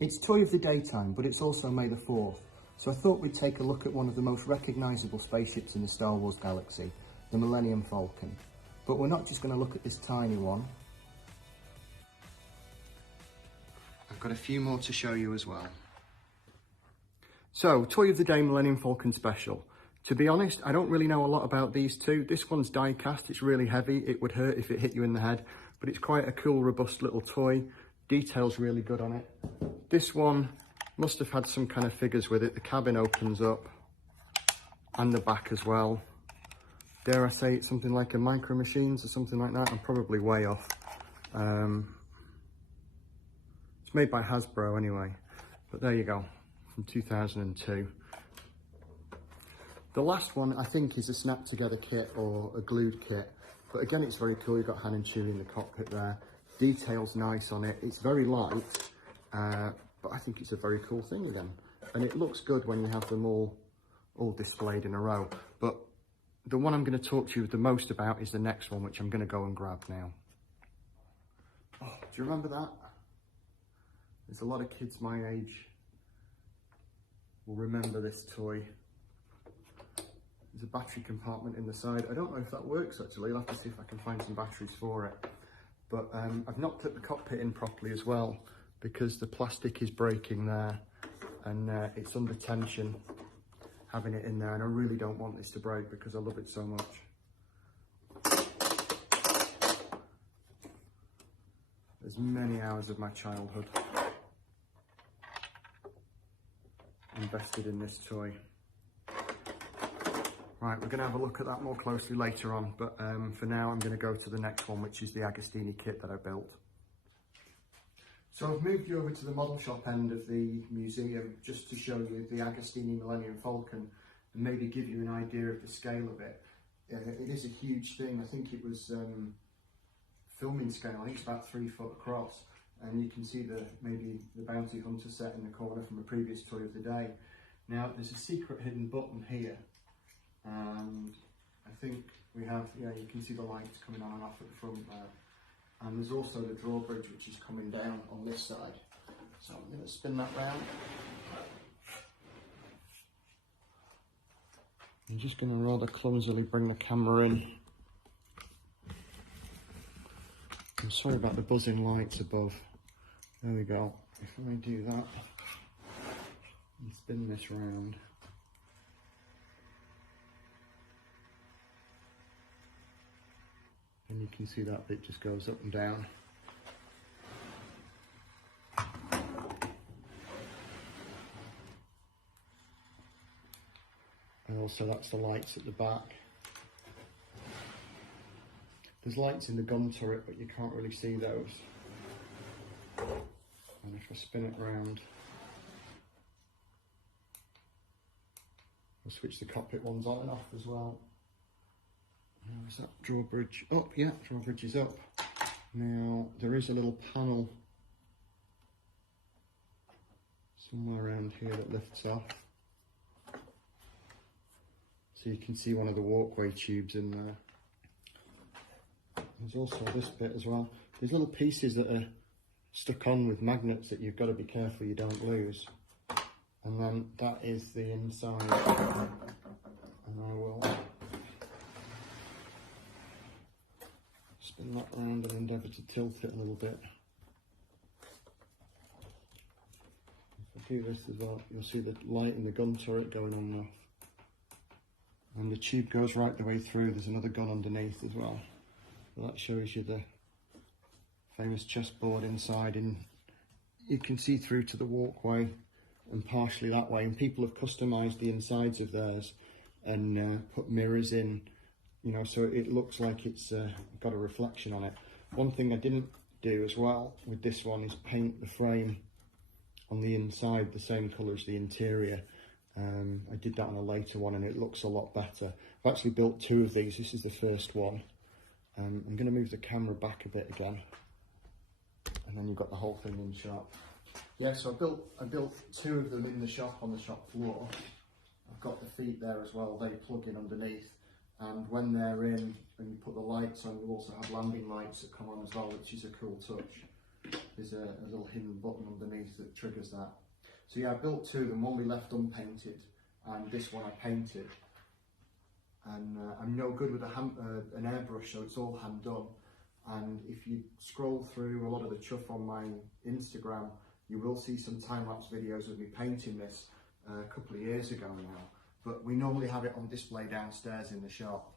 It's Toy of the Daytime, but it's also May the 4th, so I thought we'd take a look at one of the most recognisable spaceships in the Star Wars galaxy, the Millennium Falcon. But we're not just going to look at this tiny one. I've got a few more to show you as well. So, Toy of the Day Millennium Falcon Special. To be honest, I don't really know a lot about these two. This one's die cast, it's really heavy, it would hurt if it hit you in the head, but it's quite a cool, robust little toy. Detail's really good on it. This one must have had some kind of figures with it. The cabin opens up, and the back as well. Dare I say it's something like a Micro Machines or something like that? I'm probably way off. It's made by Hasbro anyway, but there you go, from 2002. The last one I think is a snap together kit or a glued kit, but again it's very cool. You've got Han and Chewie in the cockpit there. Detail's nice on it. It's very light, but I think it's a very cool thing again. And it looks good when you have them all displayed in a row. But the one I'm going to talk to you the most about is the next one, which I'm going to go and grab now. Oh, do you remember that? There's a lot of kids my age will remember this toy. There's a battery compartment in the side. I don't know if that works actually. I'll have to see if I can find some batteries for it. But I've not clipped the cockpit in properly as well because the plastic is breaking there and it's under tension having it in there, and I really don't want this to break because I love it so much. There's many hours of my childhood invested in this toy. Right, we're going to have a look at that more closely later on, but for now I'm going to go to the next one, which is the Agostini kit that I built. So I've moved you over to the model shop end of the museum just to show you the Agostini Millennium Falcon and maybe give you an idea of the scale of it. It is a huge thing. I think it was filming scale. I think it's about 3 foot across, and you can see maybe the bounty hunter set in the corner from a previous toy of the day. Now there's a secret hidden button here. And I think we have, yeah, you can see the lights coming on and off at the front there. And there's also the drawbridge which is coming down on this side. So I'm going to spin that round. I'm just going to rather clumsily bring the camera in. I'm sorry about the buzzing lights above. There we go. If I do that and spin this round. And you can see that bit just goes up and down. And also that's the lights at the back. There's lights in the gun turret, but you can't really see those. And if I spin it round, I'll switch the cockpit ones on and off as well. Now, is that drawbridge up? Yeah, drawbridge is up. Now, there is a little panel somewhere around here that lifts off. So you can see one of the walkway tubes in there. There's also this bit as well. There's little pieces that are stuck on with magnets that you've got to be careful you don't lose. And then that is the inside. And I will spin that around and endeavour to tilt it a little bit. If I do this as well, you'll see the light in the gun turret going on and off. And the tube goes right the way through. There's another gun underneath as well. So that shows you the famous chessboard inside, and you can see through to the walkway and partially that way. And people have customised the insides of theirs and put mirrors in, you know, so it looks like it's got a reflection on it. One thing I didn't do as well with this one is paint the frame on the inside the same colour as the interior. I did that on a later one and it looks a lot better. I've actually built 2 of these. This is the first one. I'm going to move the camera back a bit again, and then you've got the whole thing in shot. Yeah, so I built 2 of them in the shop on the shop floor. I've got the feet there as well. They plug in underneath, and when they're in, when you put the lights on, you also have landing lights that come on as well, which is a cool touch. there's a little hidden button underneath that triggers that. So yeah, I built two of them, one we left unpainted and this one I painted. And I'm no good with an airbrush, so it's all hand done. And if you scroll through a lot of the chuff on my Instagram, you will see some time-lapse videos of me painting this a couple of years ago now. But we normally have it on display downstairs in the shop.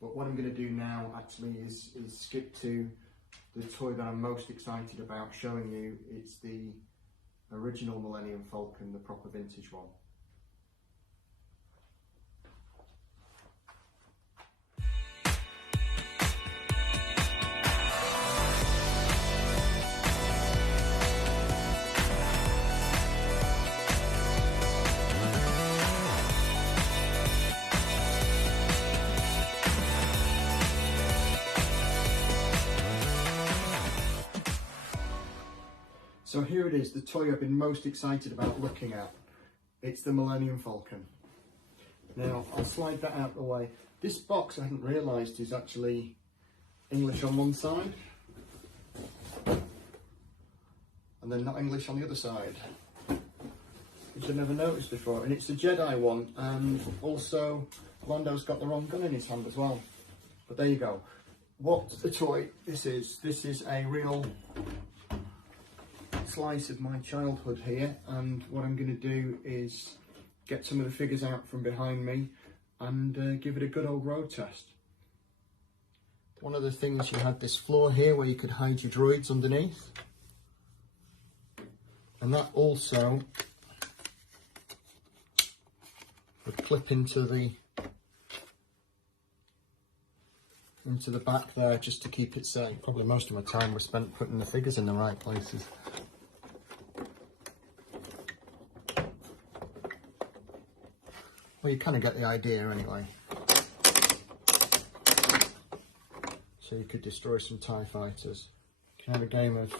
But what I'm going to do now actually is skip to the toy that I'm most excited about showing you. It's the original Millennium Falcon, the proper vintage one. So here it is, the toy I've been most excited about looking at. It's the Millennium Falcon. Now, I'll slide that out of the way. This box, I hadn't realised, is actually English on one side, and then not English on the other side, which I've never noticed before. And it's a Jedi one, and also Lando's got the wrong gun in his hand as well. But there you go. What a toy this is. This is a real slice of my childhood here, and what I'm going to do is get some of the figures out from behind me and give it a good old road test. One of the things, you had this floor here where you could hide your droids underneath, and that also would clip into the back there, just to keep it safe. Probably most of my time was spent putting the figures in the right places. Well, you kind of get the idea anyway. So you could destroy some TIE fighters. You can have a game of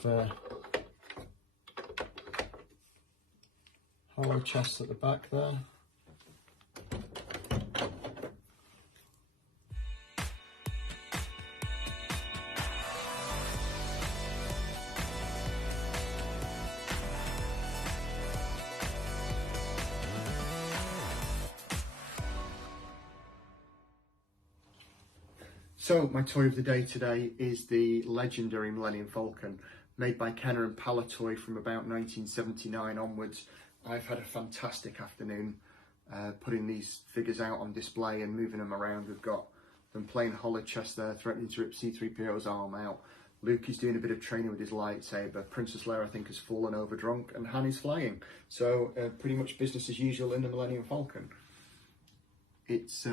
hollow chests at the back there. So my toy of the day today is the legendary Millennium Falcon, made by Kenner and Palatoy from about 1979 onwards. I've had a fantastic afternoon putting these figures out on display and moving them around. We've got them playing hollow chess there, threatening to rip C-3PO's arm out. Luke is doing a bit of training with his lightsaber. Princess Leia, I think, has fallen over drunk, and Han is flying. So pretty much business as usual in the Millennium Falcon. It's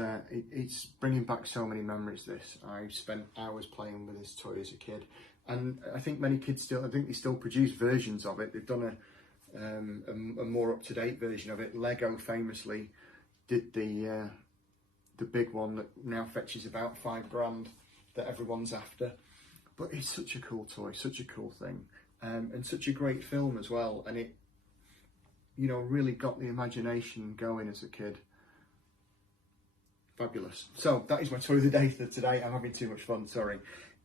bringing back so many memories. This, I've spent hours playing with this toy as a kid, and I think many kids still, I think they still produce versions of it. They've done a more up-to-date version of it. Lego famously did the big one that now fetches about £5 that everyone's after. But it's such a cool toy, such a cool thing, and such a great film as well. And it, you know, really got the imagination going as a kid. Fabulous. So that is my toy of the day for today. I'm having too much fun, sorry.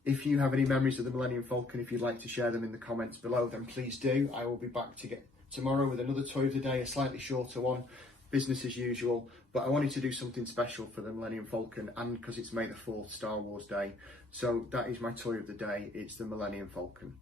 If you have any memories of the Millennium Falcon, if you'd like to share them in the comments below, then please do. I will be back tomorrow with another toy of the day, a slightly shorter one, business as usual. But I wanted to do something special for the Millennium Falcon, and because it's May the 4th, Star Wars Day. So that is my toy of the day. It's the Millennium Falcon.